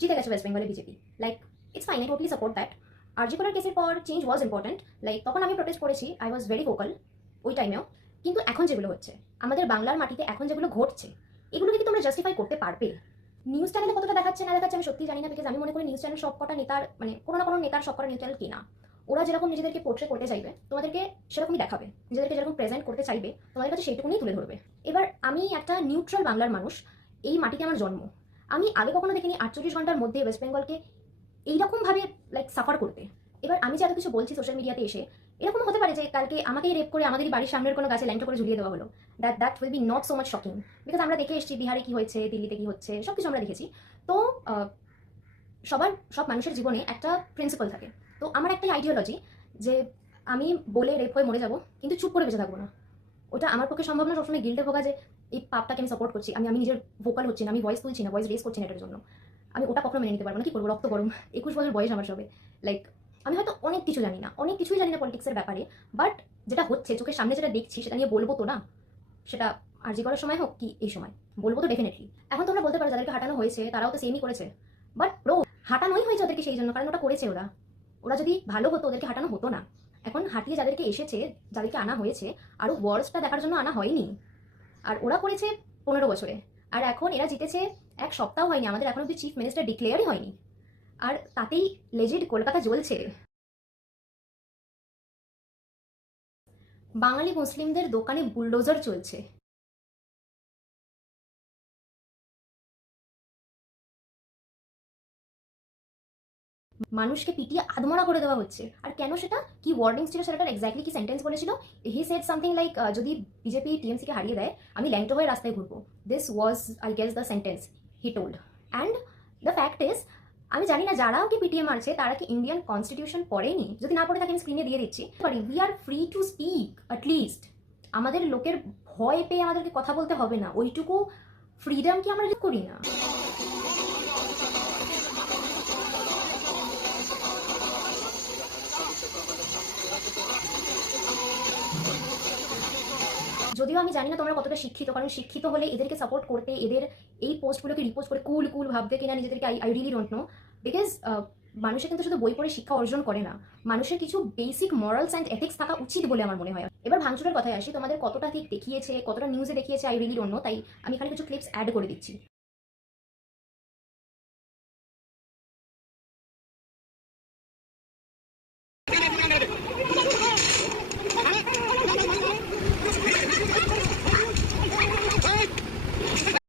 জিতে গেছে ওয়েস্ট বেঙ্গলে BJP. Like it's fine, I totally support that. RG করার কেসের পর চেঞ্জ ওয়াজ ইম্পর্টেন্ট। লাইক তখন আমি প্রোটেস্ট করেছি, আই ওয়াজ ভেরি ভোকাল ওই টাইমেও। কিন্তু এখন যেগুলো হচ্ছে, আমাদের বাংলার মাটিতে এখন যেগুলো ঘটছে, এগুলোকে কি তোমরা জাস্টিফাই করতে পারবে? নিউজ চ্যানেলে কতটা দেখাচ্ছে না দেখাচ্ছে আমি সত্যি জানি না, বিকজ আমি মনে করি নিউজ চ্যানেল সব কটা নেতার মানে কোনো না কোনো নেতার সব কটা নিউজ চ্যানেল কিনা। ওরা যেরকম নিজেদেরকে পোর্ট্রে করতে চাইবে তোমাদেরকে সেরকমই দেখাবে, নিজেদেরকে যেরকম প্রেজেন্ট করতে চাইবে তোমাদের কাছে সেইটুকুনি তুলে ধরবে। এবার আমি একটা নিউট্রাল বাংলার মানুষ, এই মাটিতে আমার জন্ম। আমি আগে কখনো দেখিনি 48 ঘন্টার মধ্যে ওয়েস্ট বেঙ্গলকে এইরকমভাবে লাইক সাফার করতে। এবার আমি যে এত কিছু বলছি সোশ্যাল মিডিয়াতে এসে, এরকম হতে পারে যে কালকে আমাকেই রেপ করে আমাদেরই বাড়ির সামনের কোনো গাছে ল্যাংটো করে ঝুলিয়ে দেওয়া হলো। That will be not so much shocking, because আমরা দেখে এসেছি বিহারে কি হয়েছে, দিল্লিতে কি হচ্ছে, সব কিছু আমরা দেখেছি। তো সব মানুষের জীবনে একটা প্রিন্সিপাল থাকে। তো আমার একটাই আইডিওলজি যে আমি বলে রেপ হয়ে মরে যাব, কিন্তু চুপ করে বেঁচে থাকবো না। ওটা আমার পক্ষে সম্ভব না সবসময় গিল্টে ভোগা যে এই পাপটাকে আমি সাপোর্ট করছি, আমি নিজের ভোকাল হচ্ছি না, আমি ভয়েস তুলছি না, ভয়েস রেস করছি না এটার জন্য। আমি ওটা কখনো মেনে নিতে পারবো না। কি করবো, রক্ত গরম, 21 বছর বয়স আমার সবে। লাইক আমি হয়তো অনেক কিছু জানি না, অনেক কিছুই জানি না পলিটিক্সের ব্যাপারে, বাট যেটা হচ্ছে চোখের সামনে যেটা দেখছি সেটা নিয়ে বলবো তো না। সেটা আরজি করার সময় হোক কি এই সময়, বলবো তো ডেফিনেটলি। এখন তোমরা বলতে পারো যাদেরকে হাঁটানো হয়েছে তারাও তো সেমই করেছে, বাট ব্রো হাঁটানোই হয়েছে ওদেরকে সেই জন্য, কারণ ওটা করেছে ওরা। ওরা যদি ভালো হতো ওদেরকে হাঁটানো হতো না। এখন হাঁটিয়ে যাদেরকে এসেছে, যাদেরকে আনা হয়েছে, আরও ওয়ার্সটা দেখার জন্য আনা হয়নি। আর ওরা করেছে 15 বছরে, আর এখন এরা জিতেছে 1 সপ্তাহ হয়নি, আমাদের এখন অব্দি চিফ মিনিস্টার ডিক্লেয়ারই হয়নি, আর তাতেই লেজিড কলকাতা জ্বলছে। বাঙালি মুসলিমদের দোকানে বুলডোজার চলছে। মানুষকে পিটিয়ে আধমরা করে দেওয়া হচ্ছে। আর কেন সেটা, কি ওয়ার্ডিং ছিল সেটার এক্স্যাক্টলি কি সেন্টেন্স বলেছিল? হি সেড সামথিং লাইক যদি বিজেপি টিএমসিকে হারিয়ে দেয় আমি ল্যাংটো হয়ে রাস্তায় ঘুরবো। This was I guess the sentence he told. And the fact is, আমি জানি না যারা ওকে পিটিএ মারছে তারা কি ইন্ডিয়ান কনস্টিটিউশন পড়েনি, যদি না পড়ে তাকে আমি স্ক্রিনে দিয়ে দিচ্ছি। We are free to speak at least. আমাদের লোকের ভয় পেয়ে আমাদেরকে কথা বলতে হবে না, ওইটুকু ফ্রিডম কি আমরা করি না? যদিও আমি জানি না তোমরা কতটা শিক্ষিত, কারণ শিক্ষিত হলে এদেরকে সাপোর্ট করতে, এদের এই পোস্টগুলোকে রিপোস্ট করে কুল কুল ভাবতে কিনা নিজেদেরকে, I really don't know. Because মানুষের কিন্তু শুধু বই পড়ে শিক্ষা অর্জন করে না, মানুষের কিছু বেসিক মরালস অ্যান্ড এথিক্স থাকা উচিত বলে আমার মনে হয়। এবার ভাঙচুরের কথায় আসি, তোমাদের কতটা ঠিক দেখিয়েছে, কতটা নিউজে দেখিয়েছে আই রিলি ডোন্ট নো, তাই আমি এখানে কিছু ক্লিপস অ্যাড করে দিচ্ছি।